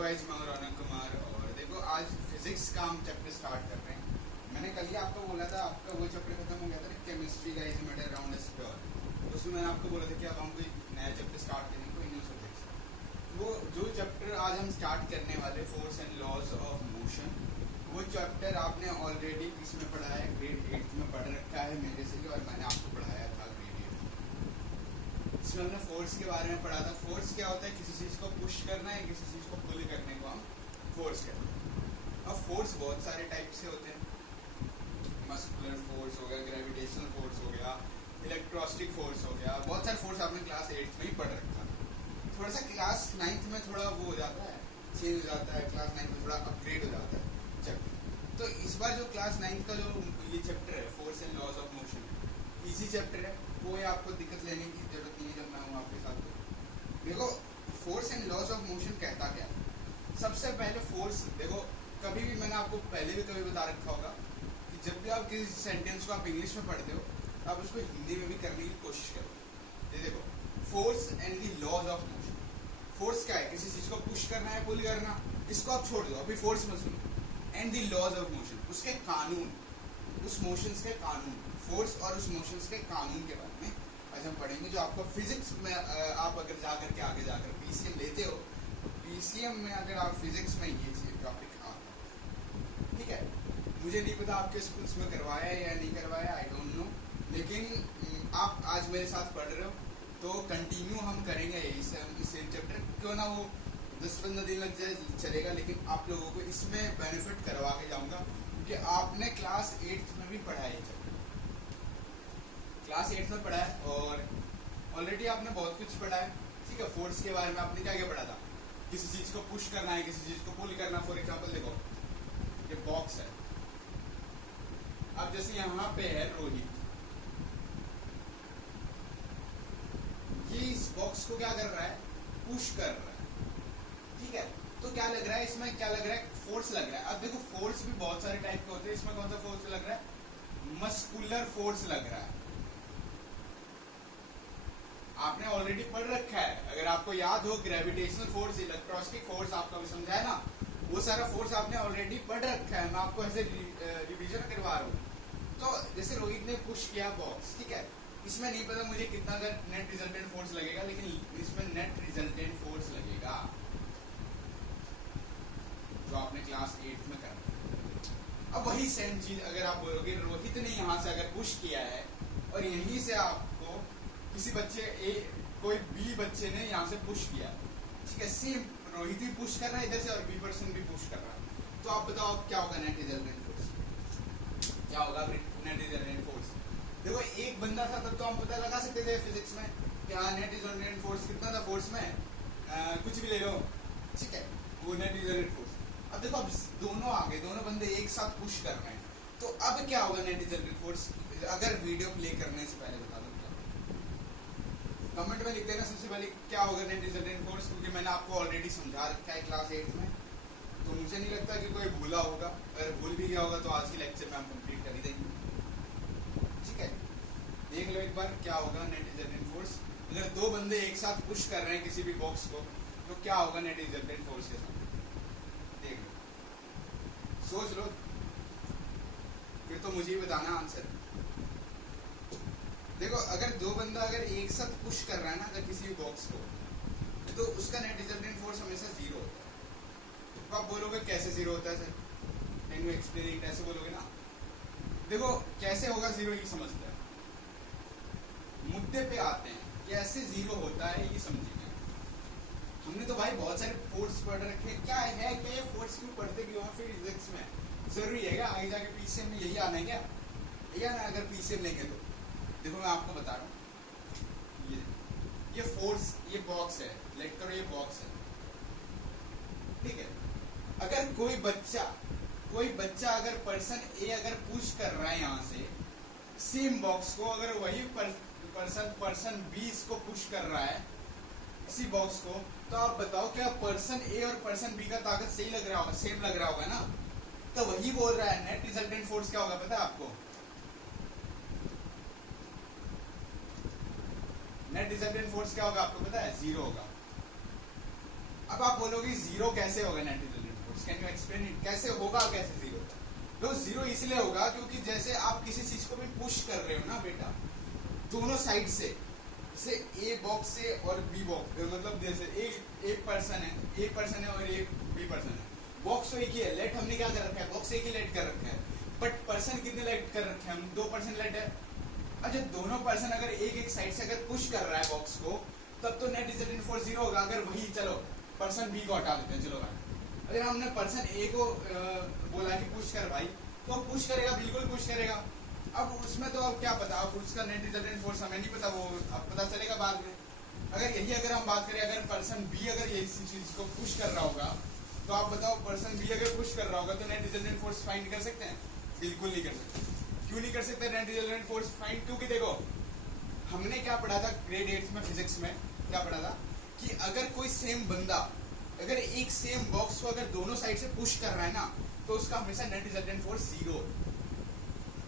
Hello guys, मैं रौनक कुमार और देखो आज फिजिक्स का हम चैप्टर स्टार्ट कर रहे हैं। मैंने कल ही आपको बोला था आपका वो चैप्टर खत्म हो गया था ना, केमिस्ट्री का is matter around us pure. उसमें मैंने आपको बोला था कि अब हम कोई नया चैप्टर स्टार्ट करेंगे, कोई न्यू सब्जेक्ट। वो जो चैप्टर आज हम स्टार्ट करने वाले force and laws of motion, वो चैप्टर आपने ऑलरेडी किसमें पढ़ा है, ग्रेड 8 में पढ़ रखा है मेरे से, और मैंने आपको पढ़ाया था ग्रेड 8। इसमें हमने फोर्स के बारे में पढ़ा था। फोर्स क्या होता है, किसी चीज को पुश करना है, किसी चीज को पुल करने को हम फोर्स कहते हैं। अब फोर्स बहुत सारे टाइप से होते हैं। मस्कुलर फोर्स हो गया, ग्रेविटेशनल फोर्स हो गया, इलेक्ट्रोस्टिक फोर्स हो गया, बहुत सारे फोर्स आपने क्लास 8 में ही पढ़ रखा है। थोड़ा सा क्लास 9th में थोड़ा वो हो जाता है, चेंज हो जाता है, क्लास 9th में थोड़ा अपग्रेड हो जाता है चैप्टर। तो इस बार जो क्लास 9th का जो ये चैप्टर है, force and laws of motion, easy chapter है, कोई आपको दिक्कत लेने की जरूरत नहीं है जब मैं हूँ आपके साथ। तो देखो force and laws of motion कहता क्या है। सबसे पहले फोर्स देखो, कभी भी मैंने आपको पहले भी कभी बता रखा होगा कि जब भी आप किसी सेंटेंस को आप इंग्लिश में पढ़ते हो, आप उसको हिंदी में भी करने की कोशिश करो। ये देखो, force and the laws of motion. Force क्या है, किसी चीज को पुश करना है, पुल करना, इसको आप छोड़ दो, अभी फोर्स में सुनो। And the laws of motion, उसके कानून, उस मोशंस के कानून, फोर्स और उस मोशंस के कानून के बारे में आज हम पढ़ेंगे। जो आपको फिजिक्स में आप अगर जाकर के आगे जाकर पीसीएम लेते हो, तो पीसीएम में अगर आप फिजिक्स में ये टॉपिक आता है, ठीक है। मुझे नहीं पता आपके स्कूल्स में करवाया है या नहीं करवाया, आई डोंट नो, लेकिन आप आज मेरे साथ पढ़ रहे हो तो कंटिन्यू हम करेंगे इस सेम चैप्टर। क्यों ना वो 10-15 दिन लग जाए चलेगा, लेकिन आप लोगों को इसमें बेनिफिट करवा के जाऊंगा, क्योंकि आपने क्लास 8 में भी पढ़ा है चैप्टर, क्लास 8 में पढ़ा है और ऑलरेडी आपने बहुत कुछ पढ़ा है, ठीक है। फोर्स के बारे में आपने क्या क्या पढ़ा था, किसी चीज को पुश करना है, किसी चीज को पुल करना। फॉर एग्जाम्पल देखो, ये बॉक्स है, अब जैसे यहाँ पे है रोहित, ये इस बॉक्स को क्या कर रहा है, पुश कर रहा है, ठीक है। तो क्या लग रहा है इसमें, क्या लग रहा है, फोर्स लग रहा है। अब देखो फोर्स भी बहुत सारे टाइप के होते हैं, इसमें कौन सा फोर्स लग रहा है, मस्कुलर फोर्स लग रहा है। आपने ऑलरेडी पढ़ रखा है, अगर आपको याद हो, ग्रेविटेशनल फोर्स, इलेक्ट्रोस्टिक फोर्स आपका भी समझा है ना, वो सारा फोर्स आपने ऑलरेडी पढ़ रखा है, मैं आपको ऐसे रिवीजन करवा रहा हूँ। तो जैसे रोहित ने पुश किया बॉक्स, ठीक है, इसमें नहीं पता मुझे कितना नेट रिजल्टेंट फोर्स लगेगा, लेकिन इसमें नेट रिजल्टेंट फोर्स लगेगा जो आपने क्लास 8 में करा। अब वही सेम चीज अगर आप बोलोगे, रोहित ने यहाँ से अगर पुश किया है और यहीं से आपको किसी बच्चे ए, कोई बी बच्चे ने यहाँ से पुश किया, ठीक है, सेम रोहित भी पुश कर रहा है इधर से और बी पर्सन भी पुश कर रहा है। तो आप बताओ क्या होगा नेट रिजल्टेंट फोर्स, क्या होगा नेट रिजल्टेंट फोर्स। देखो एक बंदा था तब तो हम पता लगा सकते थे फिजिक्स में कि हाँ नेट रिजल्टेंट फोर्स कितना था, फोर्स में कुछ भी ले लो, ठीक है, वो नेट रिजल्टेंट फोर्स। अब देखो, अब दोनों आगे, दोनों बंदे एक साथ पुश कर रहे हैं, तो अब क्या होगा नेट रिजल्टेंट फोर्स। अगर वीडियो प्ले करने से पहले बता दो, कमेंट में लिख देना सबसे पहले क्या होगा नेट रिजल्टेंट फोर्स, क्योंकि मैंने आपको ऑलरेडी समझा रखा है क्लास 8 में, तो मुझे नहीं लगता कि कोई भूला होगा। अगर भूल भी गया होगा तो आज की लेक्चर में हम कंप्लीट कर ही देंगे, ठीक है। देख लो एक बार क्या होगा नेट रिजल्टेंट फोर्स। अगर दो बंदे एक साथ पुश कर रहे हैं किसी भी बॉक्स को, तो क्या होगा नेट रिजल्टेंट फोर्स के साथ, देख लो, सोच लो, फिर तो मुझे ही बताना आंसर। देखो अगर दो बंदा अगर एक साथ पुश कर रहा है ना अगर किसी भी बॉक्स को, तो उसका नेट रिजल्टेंट फोर्स हमेशा 0 होता है। तो आप बोलोगे कैसे 0 होता है sir, can you explain it, ऐसे बोलोगे ना। देखो कैसे होगा 0 ये समझते हैं, मुद्दे पे आते हैं, कैसे 0 होता है ये समझेंगे। हमने तो भाई बहुत सारे फोर्स पढ़ रखे, क्या है क्या ये फोर्स क्यों पढ़ते क्यों हैं फिर फिजिक्स में, जरूरी है क्या आगे जाके पीसीएम में यही आना है क्या, यही आना है अगर पीसीएम लेंगे तो। देखो मैं आपको बता रहा हूँ, ये फोर्स, ये बॉक्स है, लेट करो ये बॉक्स है, ठीक है। अगर कोई बच्चा अगर पर्सन ए अगर पुश कर रहा है यहाँ से सेम बॉक्स को, अगर वही पर्सन बी इसको पुश कर रहा है इसी बॉक्स को, तो आप बताओ क्या पर्सन ए और पर्सन बी का ताकत सही लग रहा होगा, सेम लग रहा होगा ना। तो वही बोल रहा है नेट रिजल्टेंट फोर्स क्या होगा पता है आपको, नेट रिजल्टेंट फोर्स क्या होगा आपको पता है, 0 होगा। अब आप बोलोगे जीरो कैसे होगा net resultant force, can you explain it, कैसे होगा, कैसे जीरो? तो जीरो इसलिए होगा क्योंकि जैसे आप किसी चीज को भी पुश कर रहे हो ना बेटा, दोनों साइड से, जैसे ए बॉक्स से और बी बॉक्स, मतलब जैसे एक पर्सन है और एक बी पर्सन है, बॉक्स तो एक ही है, लेट हमने क्या कर रखा है, बॉक्स एक ही लेट कर रखा है, बट पर्सन कितने लेट कर रखे हैं हम, 2 पर्सन लेट है। अच्छा, दोनों पर्सन अगर एक साइड से अगर पुश कर रहा है बॉक्स को, तब तो नेट रिजल्टेंट फोर्स जीरो होगा। अगर वही, चलो पर्सन बी को हटा देते हैं, चलो भाई, अगर हमने पर्सन ए को बोला कि पुश कर भाई, तो पुश करेगा, बिल्कुल पुश करेगा। अब उसमें तो अब क्या पता, अब उसका नेट रिजल्टेंट फोर्स हमें नहीं पता, वो अब पता चलेगा बाद में। अगर हम बात करें, अगर पर्सन बी अगर ये चीज को पुश कर रहा होगा, तो आप बताओ पर्सन बी अगर पुश कर रहा होगा तो नेट रिजल्टेंट फोर्स फाइंड कर सकते हैं? बिल्कुल नहीं कर सकते। क्यों नहीं कर सकते नेट रिजल्टेंट फोर्स फाइंड? क्योंकि देखो, हमने क्या पढ़ा था ग्रेड 8 में फिजिक्स में, क्या पढ़ा था कि अगर कोई सेम बंदा अगर एक सेम बॉक्स को अगर दोनों साइड से पुश कर रहा है ना, तो उसका हमेशा नेट रिजल्टेंट फोर्स जीरो,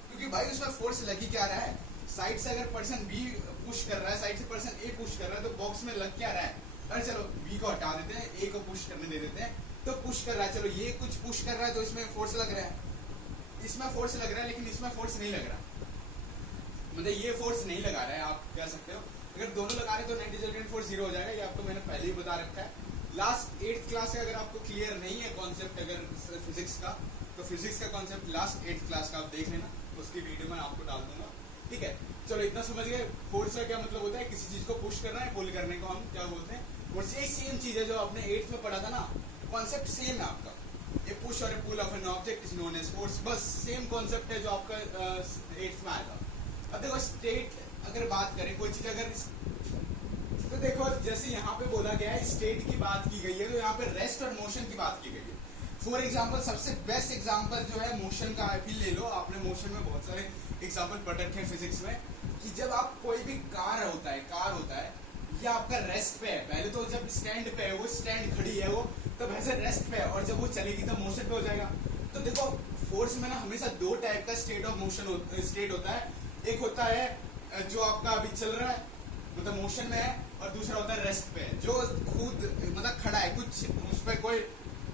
क्योंकि भाई उसमें फोर्स लगी क्या रहा है, साइड से अगर पर्सन बी पुश कर रहा है, साइड से पर्सन ए पुश कर रहा है, तो बॉक्स में लग क्या रहा है? अरे चलो बी को हटा देते हैं, ए को पुश करने दे देते हैं, तो पुश कर रहा है, चलो ये कुछ पुश कर रहा है तो इसमें फोर्स लग रहा है, इसमें फोर्स लग रहा है, लेकिन इसमें फोर्स नहीं लग रहा, मतलब ये फोर्स नहीं लगा रहा है, आप कह सकते हो। अगर दोनों लगा रहे तो नेट रिजल्टेंट फोर्स जीरो हो जाएगा, ये आपको मैंने पहले ही बता रखा है। लास्ट 8th क्लास का अगर आपको क्लियर नहीं है कॉन्सेप्ट अगर फिजिक्स का, तो फिजिक्स का कॉन्सेप्ट लास्ट 8th क्लास का आप देख लेना, उसकी वीडियो मैं आपको डाल दूंगा, ठीक है। चलो इतना समझ गए, फोर्स का क्या मतलब होता है, किसी चीज को पुश करना है, पुल करने को हम क्या बोलते हैं, फोर्स। यही सेम चीज है जो आपने 8th में पढ़ा था ना, कॉन्सेप्ट सेम है आपका, ए पुश और a pull of an object is known as force, बस सेम कॉन्सेप्ट है जो आपका 8th में आया था। अब देखो स्टेट अगर बात करें, कोई चीज अगर, तो देखो जैसे यहाँ पे बोला गया है स्टेट की बात की गई है, तो यहाँ पे रेस्ट और मोशन की बात की गई है। फॉर एग्जाम्पल, सबसे बेस्ट एग्जाम्पल जो है मोशन का भी ले लो, आपने मोशन में बहुत सारे एग्जाम्पल पढ़ रखे हैं फिजिक्स में, कि जब आप कोई भी कार होता है ये आपका रेस्ट पे है, पहले तो जब स्टैंड पे है, वो स्टैंड खड़ी है वो, तब ऐसे रेस्ट पे है, और जब वो चलेगी तो मोशन पे हो जाएगा। तो देखो फोर्स में ना हमेशा 2 टाइप का स्टेट ऑफ मोशन स्टेट होता है, एक होता है जो आपका अभी चल रहा है, मतलब मोशन में है, और दूसरा होता है रेस्ट पे, जो खुद मतलब खड़ा है, कुछ उस पर कोई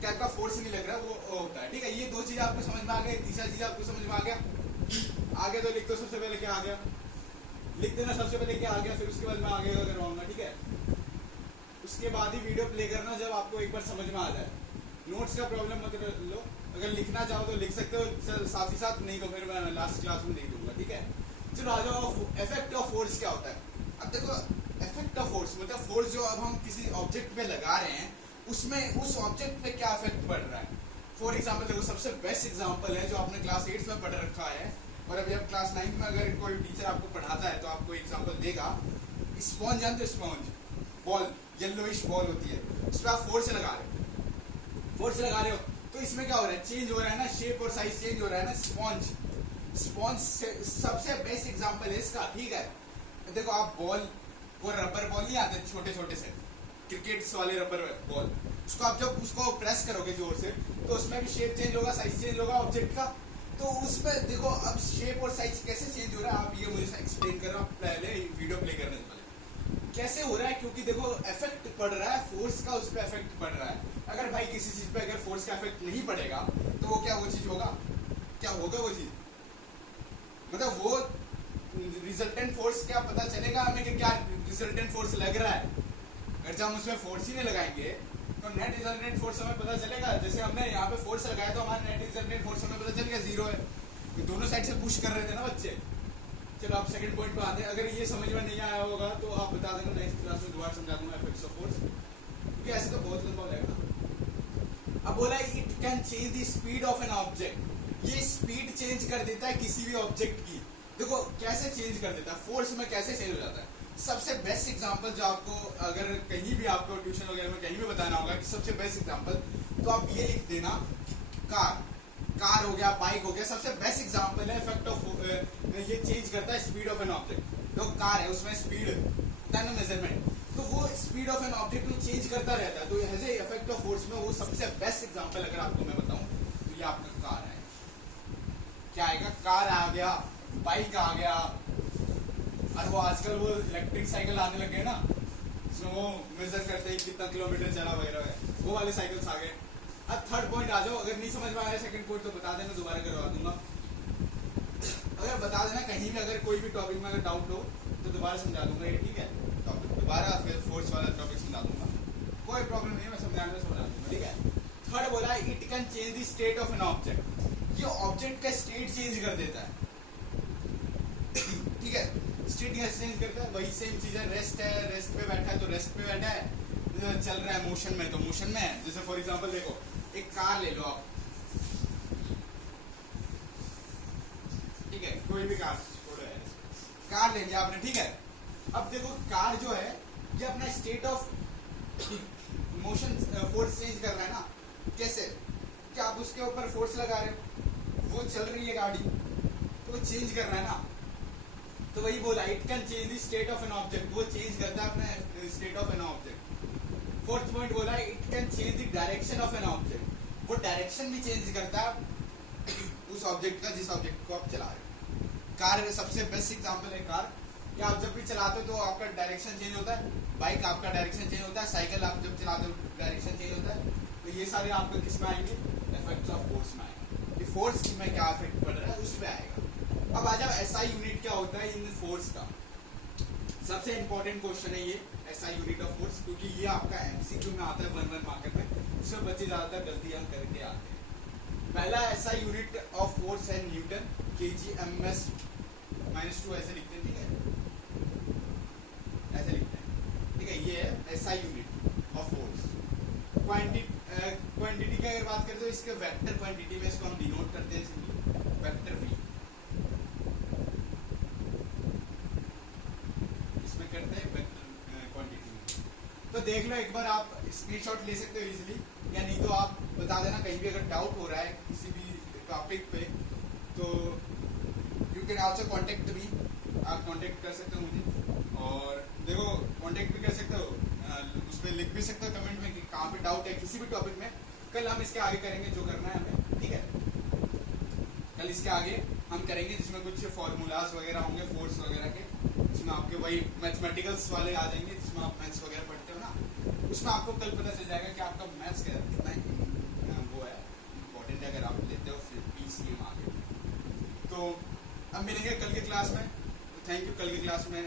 टाइप का फोर्स नहीं लग रहा, वो होता है, ठीक है। ये 2 चीज आपको समझ में आ गई, तीसरा चीज आपको समझ में आ गया, आगे तो लिख दो, सबसे पहले क्या आ गया, लिख देना सबसे पहले क्या आ गया, फिर उसके बाद मैं आगे करवाऊंगा, ठीक है। उसके बाद ही वीडियो प्ले करना जब आपको एक बार समझ में आ जाए। नोट्स का प्रॉब्लम मत लो, अगर लिखना चाहो तो लिख सकते हो साथ ही साथ, नहीं तो फिर मैं लास्ट क्लास में देख दूंगा, ठीक है। चलो आ जाओ, इफेक्ट ऑफ फोर्स क्या होता है। अब देखो इफेक्ट ऑफ फोर्स मतलब फोर्स जो अब हम किसी ऑब्जेक्ट पे लगा रहे हैं, उसमें उस ऑब्जेक्ट पे क्या इफेक्ट पड़ रहा है। फॉर एग्जाम्पल देखो, सबसे बेस्ट एग्जाम्पल है जो आपने क्लास 8 में पढ़ रखा है, और अभी अब क्लास 9 में अगर कोई टीचर आपको पढ़ाता है तो आपको एग्जाम्पल देगा, स्पॉन्ज जानते हो, स्पॉन्ज बॉल, येलोइश बॉल होती है, उस पर आप फोर्स लगा रहे हो, तो इसमें क्या हो रहा है, चेंज हो रहा है ना, शेप और साइज चेंज हो रहा है ना। स्पॉन्ज सबसे बेस्ट एग्जाम्पल है इसका, ठीक है। देखो आप बॉल को, रबर बॉल नहीं आते छोटे छोटे से, क्रिकेट वाले रबर बॉल, उसको आप जब उसको प्रेस करोगे जोर से, तो उसमें भी शेप चेंज होगा, साइज चेंज होगा ऑब्जेक्ट का। तो उस पर देखो अब शेप और साइज कैसे चेंज हो रहा है, आप ये मुझे एक्सप्लेन कर रहा हूँ पहले वीडियो प्ले करने से पहले, कैसे हो रहा है, क्योंकि देखो इफेक्ट पड़ रहा है फोर्स का, उस पर इफेक्ट पड़ रहा है। अगर भाई किसी चीज पे अगर फोर्स का इफेक्ट नहीं पड़ेगा, तो वो क्या, वो चीज होगा, क्या होगा वो चीज, मतलब वो रिजल्टेंट फोर्स क्या पता चलेगा हमें कि क्या रिजल्टेंट फोर्स लग रहा है। अगर जब हम उसमें फोर्स ही नहीं लगाएंगे तो नेट रिजल्टेंट फोर्स हमें पता चलेगा। जैसे हमने यहाँ पे फोर्स लगाया तो हमारा नेट रिजल्टेंट फोर्स हमें पता चल गया जीरो है, तो दोनों साइड से पुश कर रहे थे ना बच्चे। चलो आप सेकंड पॉइंट पे आते हैं। अगर ये समझ में नहीं आया होगा तो आप बता देना, नेक्स्ट क्लास में दोबारा समझा दूंगा इफेक्ट्स ऑफ फोर्स, क्योंकि ऐसे तो बहुत लंबा हो जाएगा। अब बोला it can change the speed of an object, ये स्पीड चेंज कर देता है किसी भी ऑब्जेक्ट की। देखो कैसे चेंज कर देता है, फोर्स में कैसे चेंज हो जाता है। सबसे बेस्ट एग्जांपल जो आपको अगर कहीं भी आपको ट्यूशन वगैरह में कहीं भी बताना होगा कि सबसे बेस्ट एग्जांपल, तो आप ये लिख देना कार हो गया, बाइक हो गया, सबसे बेस्ट एग्जांपल है इफेक्ट ऑफ, ये चेंज करता है स्पीड ऑफ एन ऑब्जेक्ट। तो कार है, उसमें स्पीड होता है ना मेजरमेंट, तो वो स्पीड ऑफ एन ऑब्जेक्ट को चेंज करता रहता है। तो as a effect of force में वो सबसे बेस्ट एग्जांपल अगर आपको मैं बताऊं तो ये आपका कार है। क्या आएगा, कार आ गया, बाइक आ गया, और वो आजकल वो इलेक्ट्रिक साइकिल आने लग गए ना, जिसमें वो मेजर करते हैं कितना किलोमीटर चला वगैरह है, वो वाले साइकिल्स आ गए। अब थर्ड पॉइंट आ जाओ, अगर नहीं समझ में आया सेकंड पॉइंट तो बता देना, दोबारा करवा दूंगा। अगर बता देना कहीं भी अगर कोई भी टॉपिक में अगर डाउट हो तो दोबारा समझा दूंगा ये, ठीक है। टॉपिक दोबारा फिर फोर्स वाला टॉपिक समझा दूंगा, कोई प्रॉब्लम नहीं है, मैं समझा दूंगा, ठीक है। थर्ड बोला it can change the state of an object, ये ऑब्जेक्ट का स्टेट चेंज कर देता है, ठीक है। स्टेट कैसे चेंज करता है, वही सेम चीज है, रेस्ट है, रेस्ट पे बैठा है तो रेस्ट पे बैठा है, चल रहा है मोशन में तो मोशन में है। जैसे फॉर एग्जांपल देखो, एक कार ले लो आप, ठीक है, कोई भी कार कार ले लिया आपने, ठीक है। अब देखो कार जो है ये अपना state of motion force change कर रहा है ना, कैसे, क्या आप उसके ऊपर फोर्स लगा रहे हो, वो चल रही है गाड़ी तो वो चेंज कर रहा है ना, तो वही बोला it can change the state of an object, वो चेंज करता है अपना state of an object. Fourth point बोला it can change the direction of an object, वो डायरेक्शन भी चेंज करता है उस ऑब्जेक्ट का जिस ऑब्जेक्ट को आप चला रहे हो। कार सबसे बेस्ट एग्जांपल है कार, कि आप जब भी चलाते हो तो आपका डायरेक्शन चेंज होता है, बाइक आपका डायरेक्शन चेंज होता है, साइकिल आप जब चलाते हो डायरेक्शन चेंज होता है, तो ये सारे आपके किस में आएंगे, इफेक्ट्स ऑफ फोर्स में आएंगे, कि फोर्स में क्या इफेक्ट पड़ रहा है उस पर आएगा। अब आ जाओ एसआई यूनिट क्या होता है इन फोर्स का, सबसे इंपॉर्टेंट क्वेश्चन है ये एसआई यूनिट ऑफ फोर्स, क्योंकि ये आपका एमसीक्यू में आता है 1-1 मार्कर में, इसमें बच्चे ज्यादातर गलतियां करके आते हैं। पहला एसआई यूनिट ऑफ फोर्स है न्यूटन, kg/ms -2 ऐसे लिखते हैं, ठीक है, ऐसे लिखते हैं, ठीक है। ये है SI unit of force. Quantity की अगर बात करें तो इसके वेक्टर क्वांटिटी में इसको हम डिनोट करते हैं वेक्टर v, इसमें करते हैं वेक्टर क्वांटिटी में। तो देख लो एक बार, आप स्क्रीनशॉट ले सकते हो इजीली, या नहीं तो आप बता देना कहीं भी अगर डाउट हो रहा है किसी भी टॉपिक पे, तो you can also contact me, आप कांटेक्ट कर सकते हो मुझे, और देखो कांटेक्ट भी कर सकते हो, उसमें लिख भी सकते हो कमेंट में कि कहाँ पे डाउट है किसी भी टॉपिक में। कल हम इसके आगे करेंगे जो करना है हमें, ठीक है, कल इसके आगे हम करेंगे जिसमें कुछ फॉर्मूलाज वगैरह होंगे फोर्स वगैरह के, उसमें आपके वही मैथमेटिकल्स वाले आ जाएंगे जिसमें आप मैथ्स वगैरह पढ़ते हो ना, उसमें आपको कल पता चल जाएगा कि आपका मैथ्स कितना वो है इम्पोर्टेंट है अगर आप लेते हो फिर PCM आगे। तो अब मिलेंगे कल की क्लास में, तो थैंक यू, कल की क्लास में